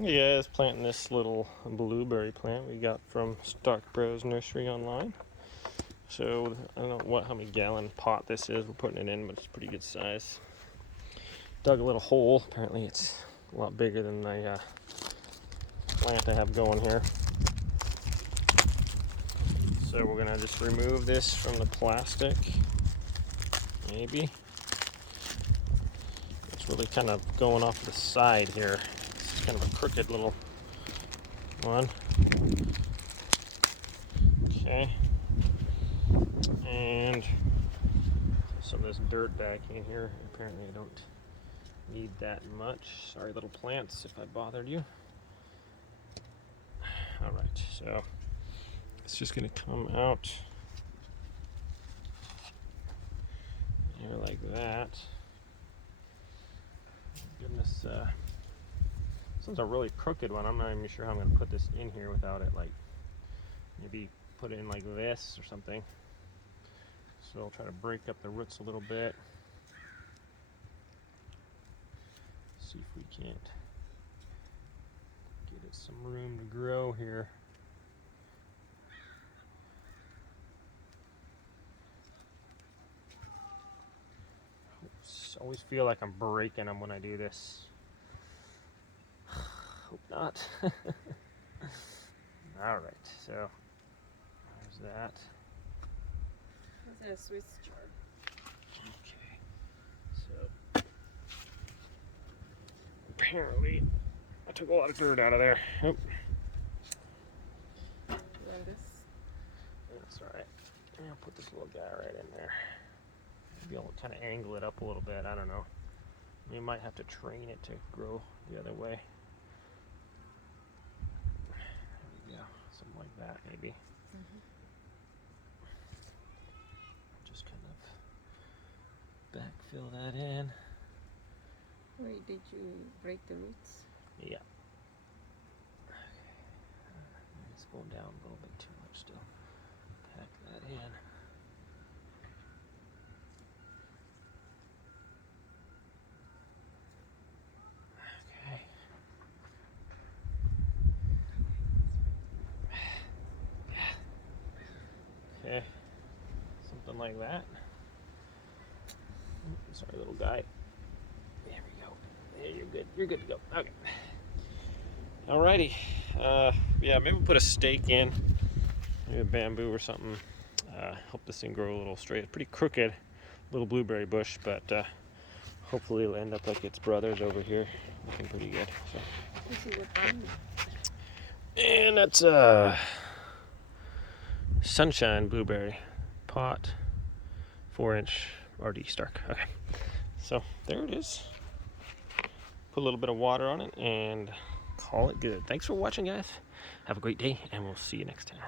Hey guys, planting this little blueberry plant we got from Starkbros Nursery online. So I don't know how many gallon pot this is we're putting it in, but it's pretty good size. Dug a little hole. Apparently it's a lot bigger than the plant I have going here. So we're gonna just remove this from the plastic. Maybe. It's really kind of going off the side here. It's kind of a crooked little one. Okay. And some of this dirt back in here. Apparently I don't need that much. Sorry little plants if I bothered you. Alright, so it's just gonna come out here like that. Goodness, this one's a really crooked one. I'm not even sure how I'm gonna put this in here without it, like maybe put it in like this or something. So I'll try to break up the roots a little bit. See if we can't get it some room to grow here. I always feel like I'm breaking them when I do this. Hope not. Alright, so there's that. That's a Swiss chard. Okay, so apparently I took a lot of dirt out of there. Oh. You want this? That's alright. I'll put this little guy right in there. Maybe I'll kind of angle it up a little bit. I don't know. You might have to train it to grow the other way. There we go. Something like that, maybe. Just kind of backfill that in. Wait, did you break the roots? Yeah. It's going down a little bit too much still. Pack that in. Okay, something like that. Sorry, little guy. There we go. There, you're good. You're good to go. Okay. Alrighty. Yeah, maybe we'll put a stake in, maybe a bamboo or something. Help this thing grow a little straight. It's pretty crooked, little blueberry bush, but hopefully it'll end up like its brothers over here, looking pretty good. So. Let's see what kind. And that's sunshine blueberry pot, 4-inch RD Stark. Okay, so there it is. Put a little bit of water on it and call it good. Thanks for watching, guys. Have a great day, and we'll see you next time.